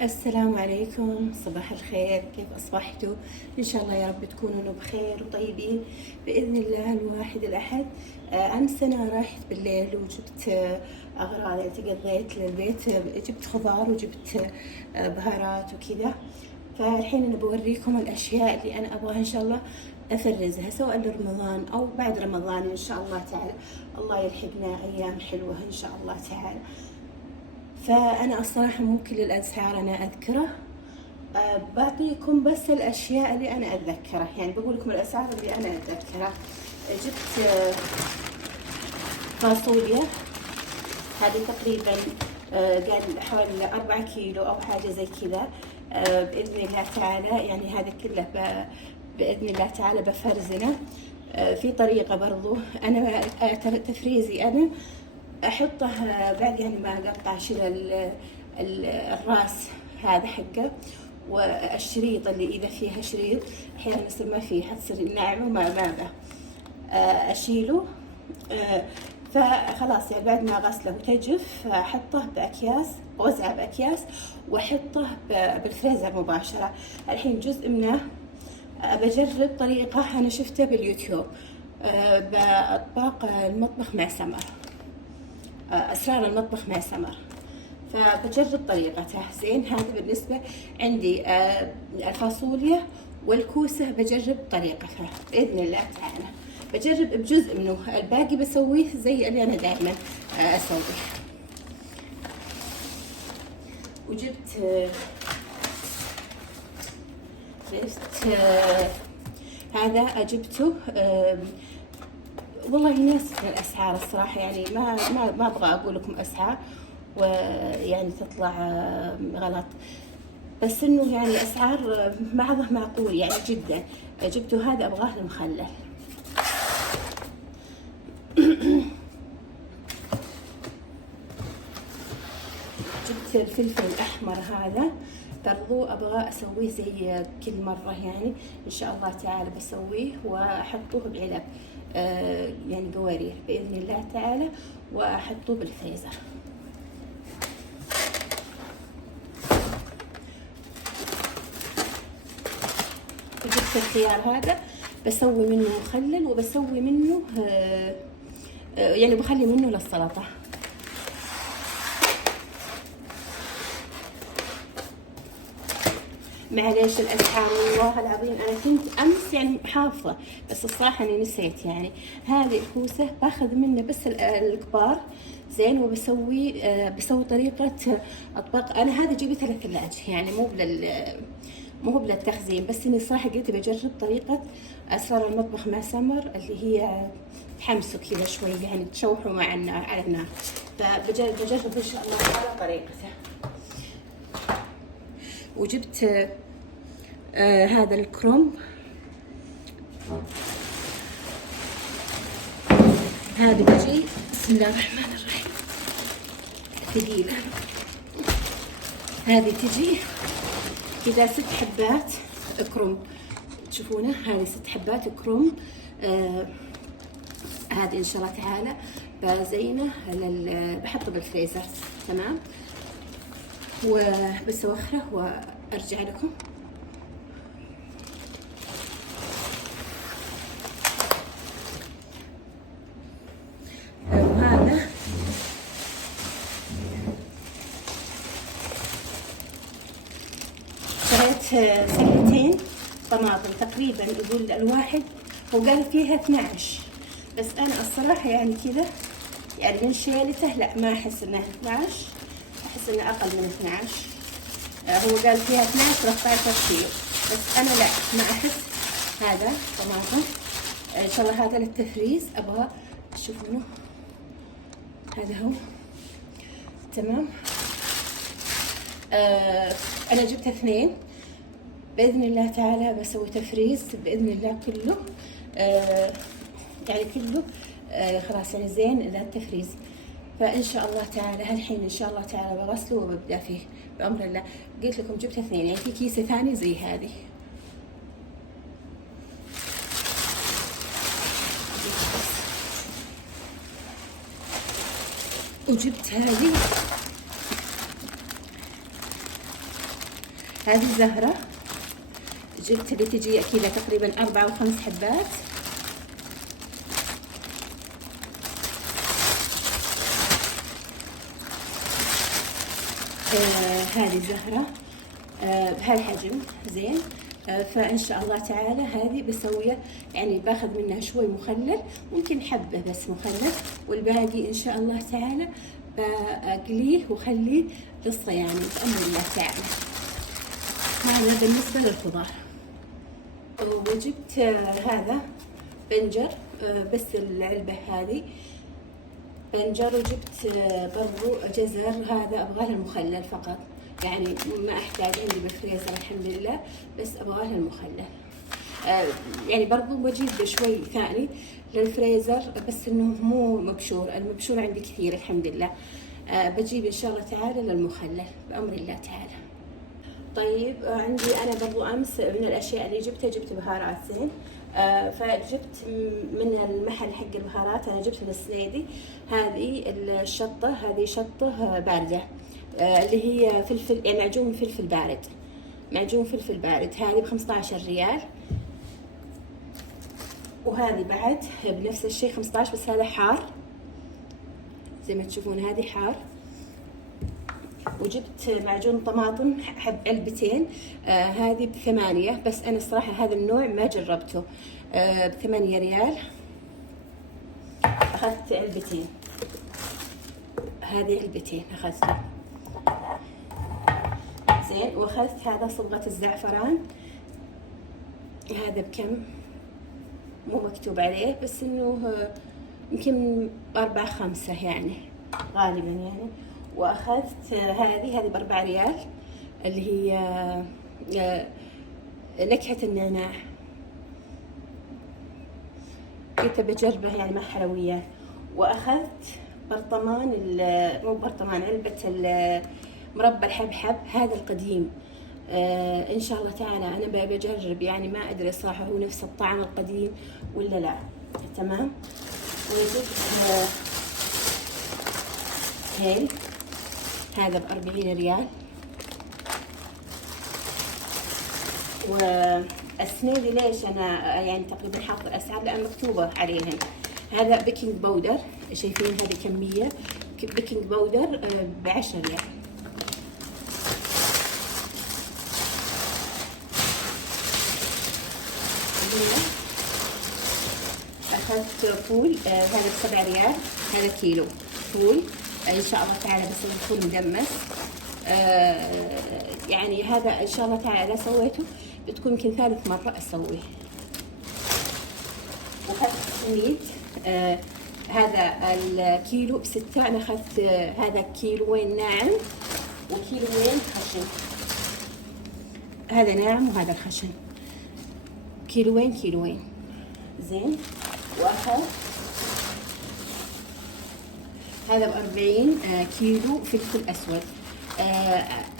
السلام عليكم، صباح الخير. كيف أصبحتوا؟ إن شاء الله يا رب تكونوا بخير وطيبين بإذن الله الواحد الأحد. أمس أنا رايحة بالليل وجبت أغراض، يعني تقضيت للبيت، جبت خضار وجبت بهارات وكذا. فالحين أنا بوريكم الأشياء اللي أنا أبغاها إن شاء الله أفرزها سواء لرمضان أو بعد رمضان إن شاء الله تعالى. الله يلحقنا أيام حلوة إن شاء الله تعالى. فأنا الصراحة مو كل الأسعار أنا أذكره، بعطيكم بس الأشياء اللي أنا أتذكرها، يعني بقول لكم الأسعار اللي أنا أتذكرها. جبت فاصوليا، هذه تقريبا قال حوالي 4 كيلو أو حاجة زي كذا. بإذن الله تعالى يعني هذا كله بإذن الله تعالى بفرزنه. في طريقة برضو أنا تفريزي أنا احطه بعد، يعني ما اقطع شيل الراس هذا حقه، والشريط اللي اذا فيها شريط احيانا يصير ما فيها، تصير ناعمه وما ماذا اشيله. فخلاص يعني بعد ما غسله وتجف احطه باكياس، اوزعه باكياس واحطه بالفريزر مباشره. الحين جزء منه بجرب طريقه انا شفتها باليوتيوب باطباق المطبخ مع سمر، أسرار المطبخ مع سمر، فبجرب طريقته. زين، هذا بالنسبة عندي. الفاصوليا والكوسة بجرب طريقتها بإذن الله تعالى، بجرب بجزء منه، الباقي بسويه زي اللي أنا دائما أسويه. وجبت هذا جبته، والله ناسيت الاسعار الصراحه، يعني ما ابغى اقول لكم اسعار ويعني تطلع غلط، بس انه يعني اسعار بعضها معقول يعني جدا. جبته هذا ابغاه المخلل. جبت الفلفل الاحمر هذا برضو ابغى اسويه زي كل مره، يعني ان شاء الله تعالى بسويه واحطه بعلب، يعني قوارير باذن الله تعالى، واحطه بالفريزر. جبت الخيار هذا بسوي منه مخلل، وبسوي منه يعني بخلي منه للسلطه. معليش الاسعار والله العظيم انا كنت امس يعني حافظه، بس الصراحه اني نسيت. يعني هذه الكوسه باخذ منه بس الكبار، زين، بسوي طريقه اطباق. انا هذا جبتها للثلاجه، يعني مو للتخزين، بس اني صراحه قلت بجرب طريقه اسرار المطبخ مع سمر، اللي هي تحمسوا كذا شوي، يعني تشوحوا مع النار على النار، فبجرب ان شاء الله على طريقته. وجبت هذا الكرومب، هذا بيجي بسم الله الرحمن الرحيم ثقيلة، هذه تجي كذا 6 حبات كرومب، تشوفونه هذه 6 حبات كرومب. هذه ان شاء الله تعالى بزينه بحطه بالفريزر، تمام، وبس اوخره وارجع لكم. وهذا شريت سلتين طماطم تقريبا، يقول الواحد هو قال فيها 12، بس انا الصراحه يعني كذا يعني من شيلته لا ما احس انها 12، احس انها اقل من 12. هو قال فيها 12 13 كيلو، بس انا لا ما احس. هذا طماطم ان شاء الله هذا للتفريز، ابغى تشوفونه، هذا هو تمام. انا جبت 2 باذن الله تعالى، بسوي تفريز باذن الله كله، يعني كله خلاص يعني زين للتفريز. فان شاء الله تعالى هالحين ان شاء الله تعالى بغسله وببدا فيه بامر الله. قلت لكم جبت 2، يعني في كيسه ثانيه زي هذه. وجبت هذه هذه زهرة جبت اللي تجي كذا تقريبا 4 أو 5 حبات. هذه زهرة بهالحجم زين. فإن شاء الله تعالى هذه بسويها يعني باخذ منها شوي مخلل، ممكن حبة بس مخلل، والباقي إن شاء الله تعالى بقليه وخليه للصياني بأمر الله تعالى. هذا بالنسبة للخضار. وجبت هذا بنجر، بس العلبة هذه بنجر، وجبت برضو جزر، هذا أبغاه المخلل فقط، يعني ما أحتاج عندي بالفريزر الحمد لله، بس أبغاه المخلل. يعني برضو بجيب شوي ثاني للفريزر، بس إنه مو مبشور، المبشور عندي كثير الحمد لله. بجيب إن شاء الله تعالى للمخلل بأمر الله تعالى. طيب عندي أنا برضو أمس من الأشياء اللي جبتها، جبت بهارات زين. فجبت من المحل حق البهارات، أنا جبت من السنيدي هذه الشطة، هذه شطة باردة، اللي هي فلفل، يعني معجون فلفل بارد، معجون فلفل بارد، هذه ب15 ريال. وهذه بعد بنفس الشيء 15، بس هذا حار زي ما تشوفون، هذه حار. وجبت معجون طماطم علبتين، هذه ب8، بس أنا الصراحة هذا النوع ما جربته. ب8 ريال. أخذت علبتين، هذه علبتين أخذتها زين. وأخذت هذا صبغة الزعفران، هذا بكم مو مكتوب عليه، بس إنه يمكن 4 5 يعني غالبا يعني. وأخذت هذه ب4 ريال، اللي هي نكهة النعناع، قلت بجربه يعني مع حلويات. وأخذت برطمان، مو برطمان، علبة مربى الحبحب، هذا القديم. إن شاء الله تعالى أنا بجرب، يعني ما أدري صراحة هو نفس الطعم القديم ولا لا. تمام. وجبت هيل، هذا ب40 ريال. والسنيدي ليش أنا يعني تقريبا حاطة الأسعار؟ لأن مكتوبة عليهن. هذا بيكنج باودر، شايفين هذه كمية بيكنج باودر ب10 ريال. أخذت فول، هذا ب7 ريال، هذا كيلو فول إن شاء الله تعالى، بس الفول مدمس. يعني هذا إن شاء الله تعالى إذا سويته بتكون يمكن ثالث مرة أسويه. وأخذت سميد، هذا الكيلو ب6، أنا أخذت هذا كيلوين ناعم وكيلوين خشن، هذا ناعم وهذا الخشن، كيلوين زين. وأخذ هذا ب40 كيلو فلفل أسود.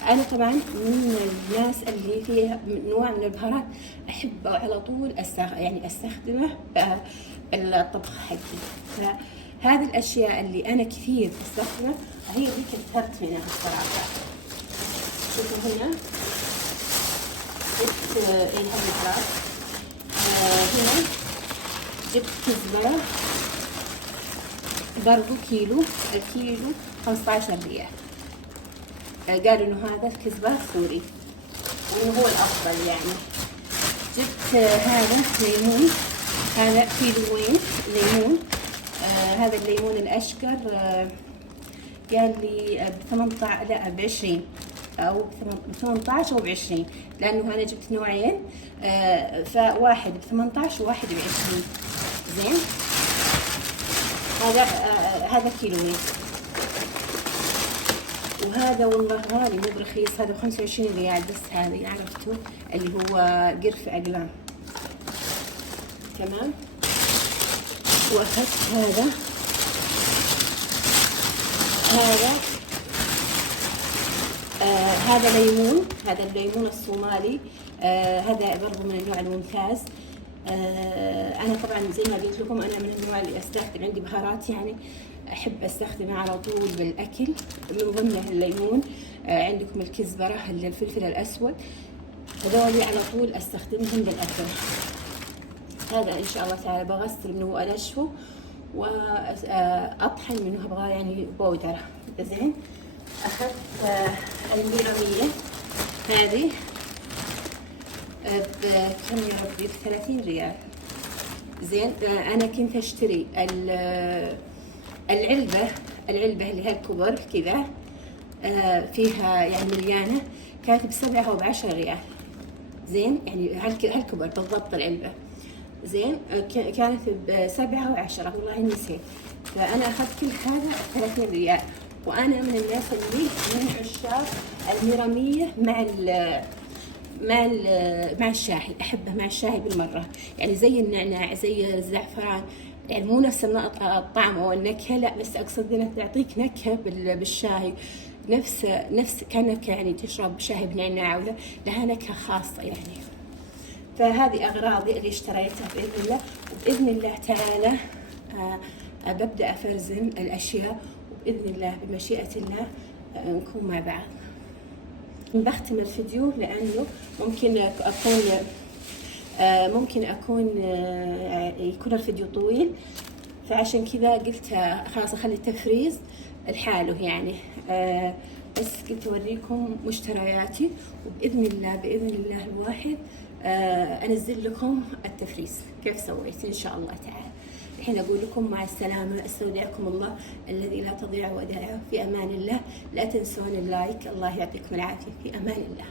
أنا طبعا من الناس اللي فيها نوع من البهارات أحب على طول يعني أستخدمه بالطبخ حقي. فهذه الأشياء اللي أنا كثير أستخدمها هي دي كثرت منها الصراحة. شوفوا هنا جبت هذه البهارات، هنا جبت كزبرة برضو كيلو، الكيلو 15 ريال. قالوا انه هذا كزبرة سوري وانه هو الافضل يعني. جبت هذا ليمون، هذا كيلوين ليمون. هذا الليمون الاشقر قال لي ب18، لا ب20 او ب18 او ب20، لانه انا جبت نوعين، فواحد ب18 وواحد ب20 زين. هذا كيلوين. وهذا والله غالي مو برخيص، هذا ب25 ريال، بس هذا عرفته اللي هو قرف أقلام. تمام. وأخذت هذا ليمون، هذا الليمون الصومالي، هذا برضو من النوع الممتاز. أنا طبعا زي ما قلت لكم أنا من النوع اللي أستخدم عندي بهارات يعني احب استخدمه على طول بالاكل، من ضمنه الليمون، عندكم الكزبره، الفلفل الاسود، هذول على طول استخدمهم بالاكل. هذا ان شاء الله تعالى بغسل منه وانشفه واطحن منه، ابغى يعني بودره. زين، اخذت الميرامية هذه بكم يا ربي، ب30 ريال. زين، انا كنت اشتري العلبة اللي هي الكبر كذا، فيها يعني مليانة، كانت ب7 أو ب10 ريال. زين، يعني هالكبر بالضبط العلبة. زين، كانت ب7 أو 10 والله نسيت. فأنا أخذت كل هذا 30 ريال. وأنا من الناس اللي من عشاق الميرامية مع الشاهي، احبه مع الشاهي بالمره، يعني زي النعناع زي الزعفران، يعني مو نفس الطعم او النكهه، لا بس اقصد انها تعطيك نكهه بالشاي، نفس كانك يعني تشرب شاي بنعناع، ولا لها نكهه خاصه يعني. فهذه اغراضي اللي اشتريتها باذن الله، وباذن الله تعالى ببدا افرزن الاشياء، وباذن الله بمشيئه الله نكون مع بعض. بختم الفيديو لانه ممكن اكون يكون الفيديو طويل، فعشان كذا قلت خلاص اخلي التفريز لحاله يعني. بس قلت اوريكم مشترياتي، وباذن الله الواحد انزل لكم التفريز كيف سويت ان شاء الله تعالى. الحين اقول لكم مع السلامه، استودعكم الله الذي لا تضيع ودائعه، في امان الله. لا تنسون اللايك، الله يعطيكم العافيه، في امان الله.